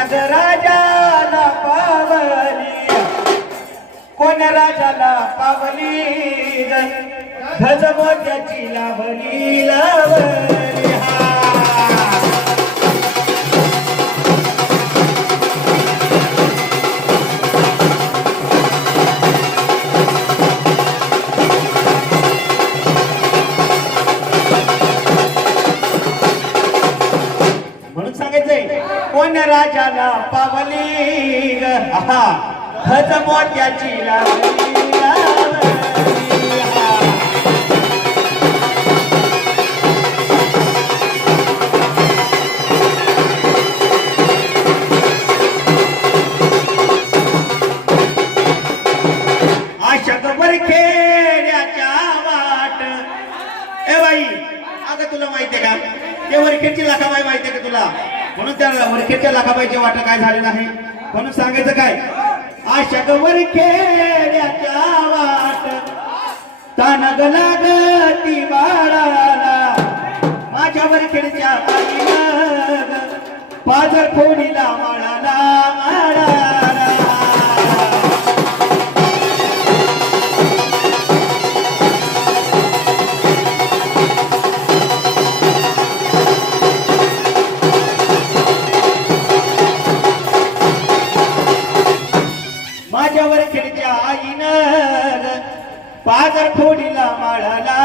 कोण्या ग राजाला पावली कोण्या राजाला पावली ग धज मोत्याची लावली लावली म्हणून सांगायचंय कोण्या राजाला पावली ग धज मोत्याची लावली लावली खेड्याच्या वाट ए बाई अगं तुला माहितीये का ते वरखेडची लाखाबाई माहितीये का तुला म्हणून त्या वरखेडच्या लाखाबाईच्या वाट काय झाले नाही म्हणून सांगायचं काय आशा ग वरखेड्याच्या वाट तानग लागती बाळाला माझ्या वरखेडच्या पाझर फोडीला माळाला माळाला माझ्यावर खेळच्या आईनं पाझर फोडीला माळाला